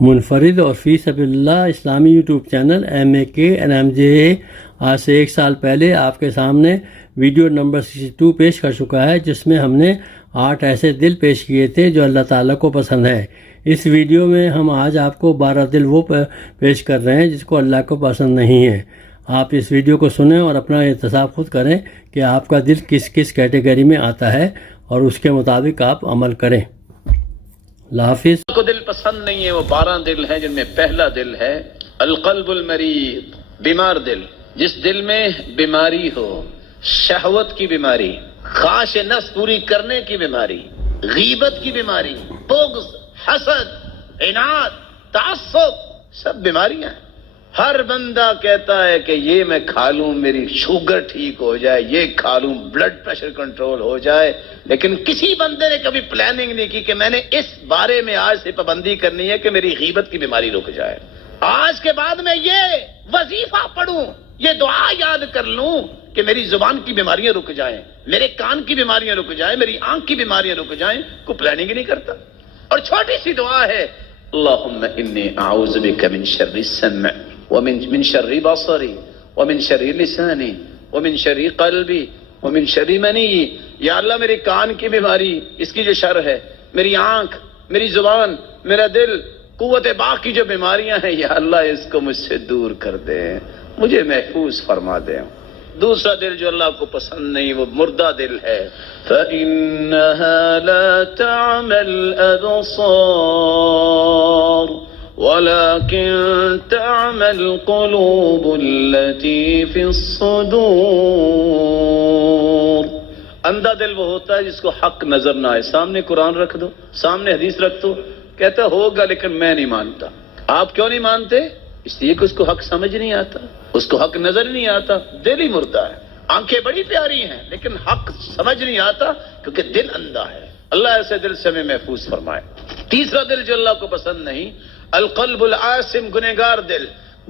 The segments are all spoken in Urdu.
منفرد اور فی سبیل اللہ اسلامی یوٹیوب چینل MAKNMJA آج سے 1 سال پہلے آپ کے سامنے ویڈیو نمبر 62 پیش کر چکا ہے، جس میں ہم نے 8 ایسے دل پیش کیے تھے جو اللہ تعالیٰ کو پسند ہے۔ اس ویڈیو میں ہم آج آپ کو 12 دل وہ پیش کر رہے ہیں جس کو اللہ کو پسند نہیں ہے۔ آپ اس ویڈیو کو سنیں اور اپنا احتساب خود کریں کہ آپ کا دل کس کس کیٹیگری میں آتا ہے اور اس کے مطابق آپ عمل کریں۔ اللہ حافظ۔ کو دل پسند نہیں ہے، وہ 12 دل ہیں، جن میں پہلا دل ہے القلب المریض، بیمار دل، جس دل میں بیماری ہو، شہوت کی بیماری، خواہش نفس پوری کرنے کی بیماری، غیبت کی بیماری، بغض، حسد، عناد، تعصب، سب بیماریاں ہیں۔ ہر بندہ کہتا ہے کہ یہ میں کھا لوں میری شوگر ٹھیک ہو جائے، یہ کھا لوں بلڈ پریشر کنٹرول ہو جائے، لیکن کسی بندے نے کبھی پلاننگ نہیں کی کہ میں نے اس بارے میں آج سے پابندی کرنی ہے کہ میری غیبت کی بیماری رک جائے، آج کے بعد میں یہ وظیفہ پڑھوں، یہ دعا یاد کر لوں کہ میری زبان کی بیماریاں رک جائیں، میرے کان کی بیماریاں رک جائیں، میری آنکھ کی بیماریاں رک جائیں۔ کوئی پلاننگ ہی نہیں کرتا۔ اور چھوٹی سی دعا ہے، اللہم انی اعوذ بک من شر السمع ومن شر بصری ومن شر لسانی ومن شر قلبی ومن شر منی۔ یا اللہ میری کان کی بیماری، اس کی جو شر ہے، میری آنکھ، میری زبان، میرا دل، قوت باق کی جو بیماریاں ہیں، یا اللہ اس کو مجھ سے دور کر دے، مجھے محفوظ فرما دے۔ دوسرا دل جو اللہ کو پسند نہیں، وہ مردہ دل ہے۔ فَإِنَّهَا لَا تَعْمَى الْأَبْصَارُ وَلَكِن تَعْمَى الْقُلُوبُ الَّتِي فِي الصُّدُورِ۔ اندھا دل وہ ہوتا ہے جس کو حق نظر نہ آئے، سامنے قرآن رکھ دو، سامنے حدیث رکھ دو، کہتا ہوگا لیکن میں نہیں مانتا۔ آپ کیوں نہیں مانتے؟ اس لیے کہ اس کو حق سمجھ نہیں آتا، اس کو حق نظر نہیں آتا، دل ہی مردہ ہے۔ آنکھیں بڑی پیاری ہیں لیکن حق سمجھ نہیں آتا کیونکہ دل اندھا ہے۔ اللہ ایسے دل سے ہمیں محفوظ فرمائے۔ تیسرا دل جو اللہ کو پسند نہیں، القلب العاصم، گنہگار دل۔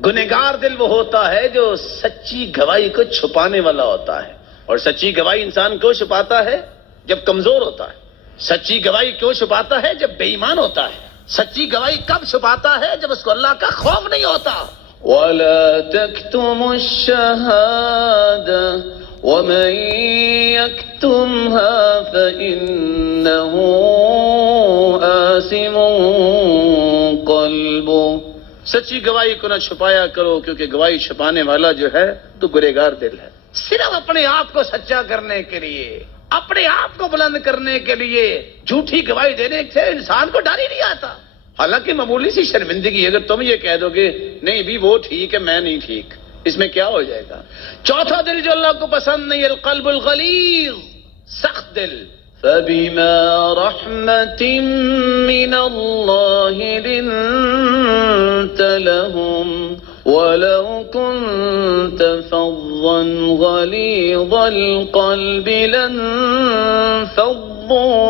گنہگار دل وہ ہوتا ہے جو سچی گواہی کو چھپانے والا ہوتا ہے، اور سچی گواہی انسان کیوں چھپاتا ہے؟ جب کمزور ہوتا ہے۔ سچی گواہی کیوں چھپاتا ہے؟ جب بے ایمان ہوتا ہے۔ سچی گواہی کب چھپاتا ہے؟ جب اس کو اللہ کا خوف نہیں ہوتا۔ وَلَا تَكْتُمُوا الشَّهَادَةَ وَمَن يَكْتُمْهَا فَإِنَّهُ آثِمٌ قَلْبُهُ۔ سچی گواہی کو نہ چھپایا کرو، کیونکہ گواہی چھپانے والا جو ہے تو گنہگار دل ہے۔ صرف اپنے آپ کو سچا کرنے کے لیے، اپنے آپ کو بلند کرنے کے لیے جھوٹی گواہی دینے سے انسان کو ڈر ہی نہیں آتا۔ حالانکہ معمولی سی شرمندگی، اگر تم یہ کہہ دو کہ نہیں بھی وہ ٹھیک ہے میں نہیں ٹھیک، اس میں کیا ہو جائے گا؟ چوتھا دل جو اللہ کو پسند نہیں، القلب الغلیظ، سخت دل۔ فَبِمَا رَحْمَةٍ مِّنَ اللَّهِ لِنتَ لَهُمْ وَلَوْ كُنْتَ فَظًّا غَلِيظَ الْقَلْبِ لَانفَضُّوا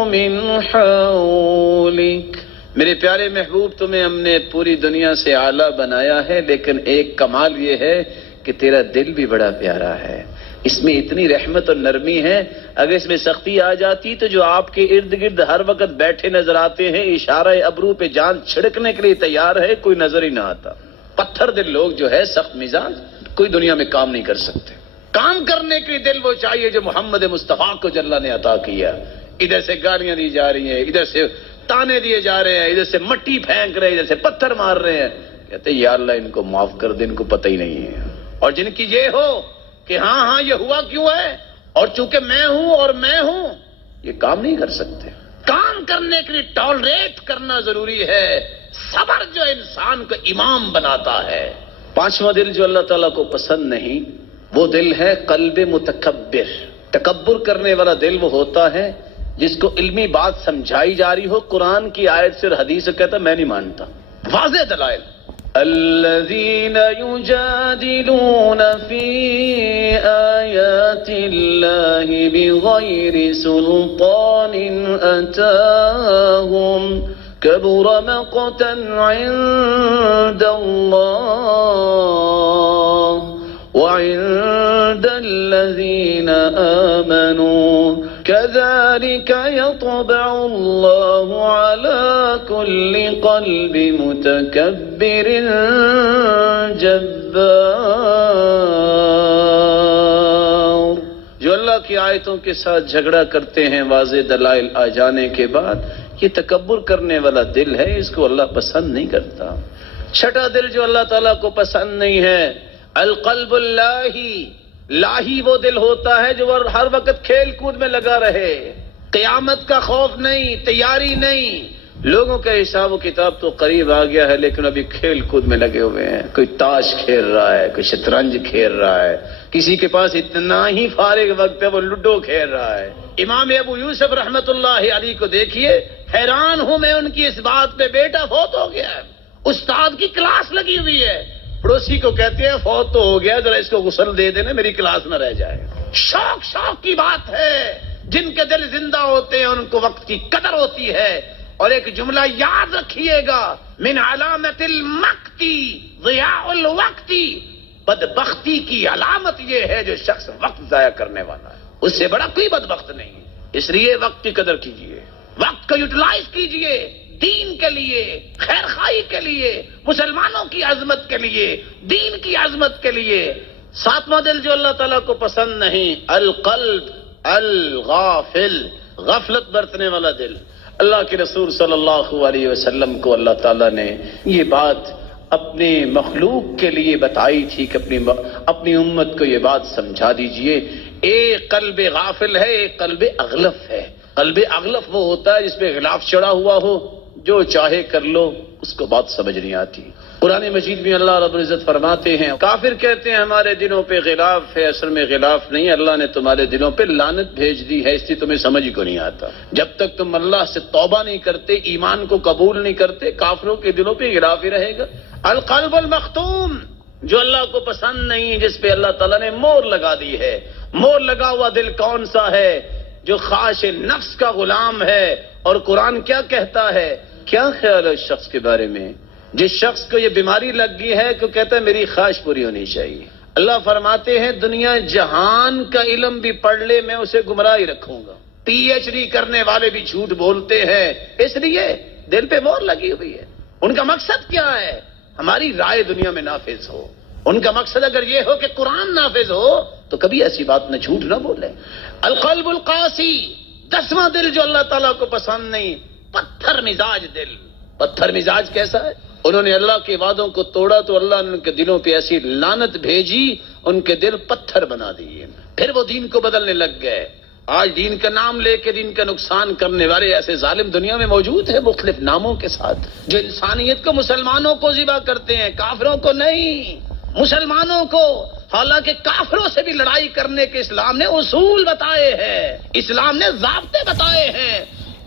مِنْ حَوْلِكَ۔ میرے پیارے محبوب، تمہیں ہم نے پوری دنیا سے اعلیٰ بنایا ہے، لیکن ایک کمال یہ ہے کہ تیرا دل بھی بڑا پیارا ہے، اس میں اتنی رحمت اور نرمی ہے۔ اگر اس میں سختی آ جاتی تو جو آپ کے ارد گرد ہر وقت بیٹھے نظر آتے ہیں، اشارہ ابرو پہ جان چھڑکنے کے لیے تیار ہے، کوئی نظر ہی نہ آتا۔ پتھر دل لوگ جو ہے سخت مزاج، کوئی دنیا میں کام نہیں کر سکتے۔ کام کرنے کے لیے دل وہ چاہیے جو محمد مصطفیٰ کو جو اللہ نے عطا کیا۔ ادھر سے گالیاں دی جا رہی ہیں، ادھر سے تانے دیے جا رہے ہیں، ادھر سے مٹی پھینک رہے ہیں، ادھر سے پتھر مار رہے ہیں، کہتے ہیں یا اللہ ان کو معاف کر دے، ان کو پتہ ہی نہیں ہے۔ اور جن کی یہ ہو کہ ہاں ہاں یہ ہوا کیوں ہے، اور چونکہ میں ہوں اور میں ہوں، یہ کام نہیں کر سکتے۔ کام کرنے کے لیے ٹالریٹ کرنا ضروری ہے۔ صبر جو انسان کو امام بناتا ہے۔ پانچواں دل جو اللہ تعالیٰ کو پسند نہیں، وہ دل ہے قلب متکبر۔ تکبر کرنے والا دل وہ ہوتا ہے جس کو علمی بات سمجھائی جا رہی ہو، قرآن کی آیت سے اور حدیث سے، کہتا میں نہیں مانتا۔ واضح دلائل۔ الذین یجادلون فی آیات اللہ بغیر سلطان اتاہم کبر مقتا عند اللہ وعند الذین آمنوا كذلك يطبع الله على كل قلب متكبر جبار. جو اللہ کی آیتوں کے ساتھ جھگڑا کرتے ہیں واضح دلائل آ جانے کے بعد، یہ تکبر کرنے والا دل ہے، اس کو اللہ پسند نہیں کرتا. چھٹا دل جو اللہ تعالیٰ کو پسند نہیں ہے، القلب اللاہی. لاہی وہ دل ہوتا ہے جو ہر وقت کھیل کود میں لگا رہے، قیامت کا خوف نہیں، تیاری نہیں. لوگوں کا حساب و کتاب تو قریب آ گیا ہے لیکن ابھی کھیل کود میں لگے ہوئے ہیں. کوئی تاش کھیل رہا ہے، کوئی شطرنج کھیل رہا ہے، کسی کے پاس اتنا ہی فارغ وقت ہے وہ لوڈو کھیل رہا ہے. امام ابو یوسف رحمت اللہ علیہ کو دیکھیے، حیران ہوں میں ان کی اس بات پہ. بیٹا فوت ہو گیا ہے، استاد کی کلاس لگی ہوئی ہے، پڑوسی کو کہتے ہیں فوت تو ہو گیا، ذرا اس کو غسل دے دینا، میری کلاس نہ رہ جائے. شوق کی بات ہے. جن کے دل زندہ ہوتے ہیں ان کو وقت کی قدر ہوتی ہے. اور ایک جملہ یاد رکھیے گا، من علامت المقتی ضیاء الوقتی. بدبختی کی علامت یہ ہے جو شخص وقت ضائع کرنے والا ہے، اس سے بڑا کوئی بدبخت نہیں. اس لیے وقت کی قدر کیجیے، وقت کو یوٹیلائز کیجیے، دین کے لیے، خیر خواہی کے لیے، مسلمانوں کی عظمت کے لیے، دین کی عظمت کے لیے. ساتواں دل جو اللہ تعالیٰ کو پسند نہیں، القلب الغافل. غفلت برتنے والا دل. اللہ کے رسول صلی اللہ علیہ وسلم کو اللہ تعالیٰ نے یہ بات اپنے مخلوق کے لیے بتائی تھی کہ اپنی امت کو یہ بات سمجھا دیجئے. ایک قلب غافل ہے، ایک قلب اغلف ہے. قلب اغلف وہ ہوتا ہے جس پہ غلاف چڑھا ہوا ہو، جو چاہے کر لو، اس کو بات سمجھ نہیں آتی. قرآن مجید میں اللہ رب العزت فرماتے ہیں، کافر کہتے ہیں ہمارے دلوں پہ غلاف ہے، اصل میں غلاف نہیں، اللہ نے تمہارے دلوں پہ لعنت بھیج دی ہے، اس لیے تمہیں سمجھ ہی کو نہیں آتا. جب تک تم اللہ سے توبہ نہیں کرتے، ایمان کو قبول نہیں کرتے، کافروں کے دلوں پہ غلاف ہی رہے گا. القلب المختوم جو اللہ کو پسند نہیں، جس پہ اللہ تعالیٰ نے مور لگا دی ہے. مور لگا ہوا دل کون سا ہے؟ جو خواہش نفس کا غلام ہے. اور قرآن کیا کہتا ہے؟ کیا خیال ہے اس شخص کے بارے میں جس شخص کو یہ بیماری لگ گئی ہے کہ کہتا ہے میری خواہش پوری ہونی چاہیے. اللہ فرماتے ہیں دنیا جہان کا علم بھی پڑھ لے میں اسے گمراہ ہی رکھوں گا. پی ایچ ڈی کرنے والے بھی جھوٹ بولتے ہیں، اس لیے دل پہ مور لگی ہوئی ہے. ان کا مقصد کیا ہے؟ ہماری رائے دنیا میں نافذ ہو. ان کا مقصد اگر یہ ہو کہ قرآن نافذ ہو تو کبھی ایسی بات نہ جھوٹ نہ بولے. القلب القاسی 10واں دل جو اللہ تعالیٰ کو پسند نہیں، پتھر مزاج دل. پتھر مزاج کیسا ہے؟ انہوں نے اللہ کے وعدوں کو توڑا تو اللہ نے ان کے دلوں پہ ایسی لعنت بھیجی، ان کے دل پتھر بنا دیے. پھر وہ دین کو بدلنے لگ گئے. آج دین کا نام لے کے دین کا نقصان کرنے والے ایسے ظالم دنیا میں موجود ہیں مختلف ناموں کے ساتھ، جو انسانیت کو، مسلمانوں کو ذبح کرتے ہیں، کافروں کو نہیں. مسلمانوں کو، حالانکہ کافروں سے بھی لڑائی کرنے کے اسلام نے اصول بتائے ہیں، اسلام نے ضابطے بتائے ہیں،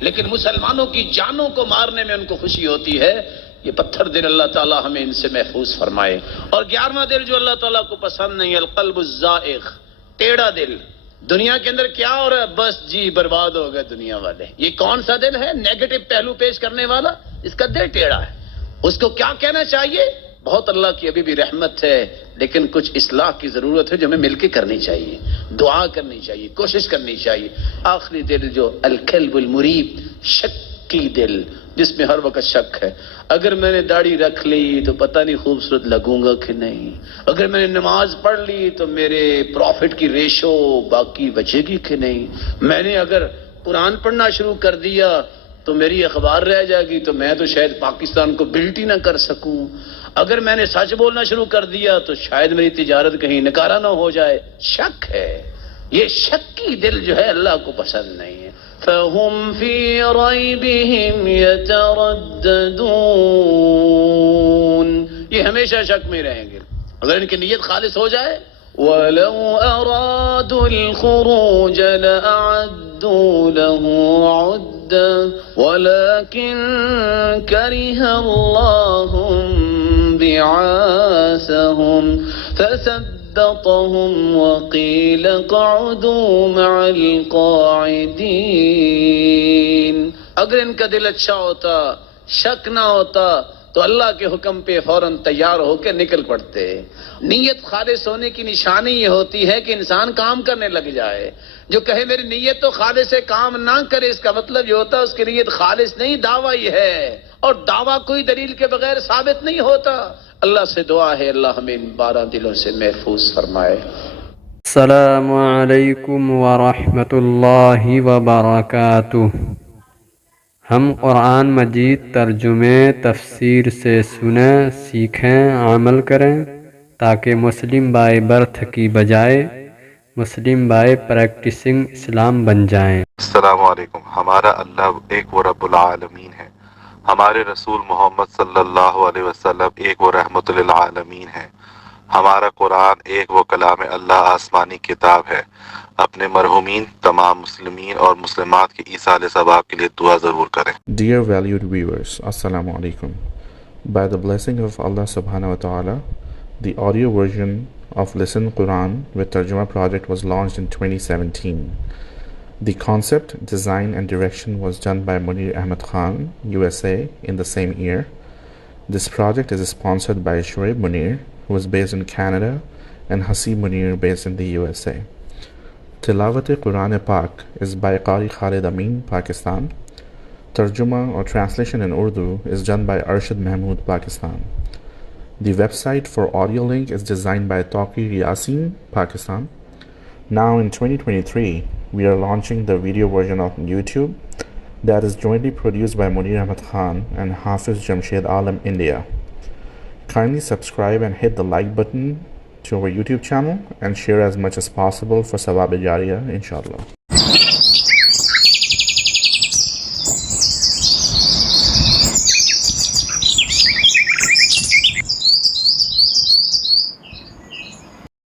لیکن مسلمانوں کی جانوں کو مارنے میں ان کو خوشی ہوتی ہے. یہ پتھر دل اللہ تعالیٰ ہمیں ان سے محفوظ فرمائے. اور 11واں دل جو اللہ تعالیٰ کو پسند نہیں، القلب الزائغ. ٹیڑھا دل. دنیا کے اندر کیا ہو رہا ہے؟ بس جی برباد ہو گئے دنیا والے. یہ کون سا دل ہے؟ نیگیٹو پہلو پیش کرنے والا. اس کا دل ٹیڑھا ہے. اس کو کیا کہنا چاہیے؟ بہت اللہ کی ابھی بھی رحمت ہے لیکن کچھ اصلاح کی ضرورت ہے جو ہمیں مل کے کرنی چاہیے. دعا کرنی چاہیے، کوشش کرنی چاہیے. آخری دل جو الکلب المریب، شکی دل، جس میں ہر وقت شک ہے. اگر میں نے داڑھی رکھ لی تو پتہ نہیں خوبصورت لگوں گا کہ نہیں. اگر میں نے نماز پڑھ لی تو میرے پروفٹ کی ریشو باقی بچے گی کہ نہیں. میں نے اگر قرآن پڑھنا شروع کر دیا تو میری اخبار رہ جائے گی تو میں تو شاید پاکستان کو بلٹ ہی نہ کر سکوں. اگر میں نے سچ بولنا شروع کر دیا تو شاید میری تجارت کہیں نکارا نہ ہو جائے. شک ہے. یہ شکی دل جو ہے اللہ کو پسند نہیں ہے. فَهُمْ فِي رَيْبِهِمْ يَتَرَدَّدُونَ. یہ ہمیشہ شک میں رہیں گے. اگر ان کی نیت خالص ہو جائے، وَلَوْ أَرَادُوا الْخُرُوجَ لَأَعَدُّوا لَهُ عُدَّةً وَلَكِنْ كَرِهَ اللَّهُ بِعَاثَهُمْ فَثَبَّطَهُمْ وَقِيلَ اقْعُدُوا مَعَ الْقَاعِدِينَ. اگر ان کا دل اچھا ہوتا، شک نہ ہوتا، تو اللہ کے حکم پہ فوراً تیار ہو کے نکل پڑتے. نیت خالص ہونے کی نشانی یہ ہوتی ہے کہ انسان کام کرنے لگ جائے. جو کہے میری نیت تو خالص ہے کام نہ کرے، اس کا مطلب یہ ہوتا ہے اس کی نیت خالص نہیں، دعویٰ یہ ہے، اور دعویٰ کوئی دلیل کے بغیر ثابت نہیں ہوتا. اللہ سے دعا ہے اللہ ہمیں ان 12 دلوں سے محفوظ فرمائے. السلام علیکم ورحمۃ اللہ وبرکاتہ. ہم قرآن مجید ترجمے تفسیر سے سنیں، سیکھیں، عمل کریں تاکہ مسلم بائی برتھ کی بجائے مسلم بائی پریکٹسنگ اسلام بن جائیں. السلام علیکم. ہمارا اللہ ایک وہ رب العالمین ہے. ہمارے رسول محمد صلی اللہ علیہ وسلم ایک وہ رحمت للعالمین ہے. ہمارا قرآن ایک وہ کلام اللہ آسمانی کتاب ہے. اپنے مرحومین تمام مسلمین اور مسلمات کی ایصال ثواب کے لیے دعا ضرور کریں. Dear valued viewers, Assalamu alaikum. By the blessing of Allah subhanahu wa ta'ala, the audio version of Listen Quran with Tarjuma project was launched in 2017. The concept, design and direction was done by Munir Ahmed Khan, USA in the same year. This project is sponsored by Shoaib Munir, who is based in Canada, and Hasib Munir based in the USA. Tilawat-e-Quran Pak is by Qari Khalid Amin, Pakistan. Tarjuma or translation in Urdu is done by Arshad Mahmood, Pakistan. The website for audio link is designed by Taqi Yasin, Pakistan. Now in 2023, we are launching the video version of YouTube that is jointly produced by Munir Ahmed Khan and Hafiz Jamshed Alam, India. Kindly subscribe and hit the like button to our YouTube channel and share as much as possible for Sawab Jariyah, inshallah.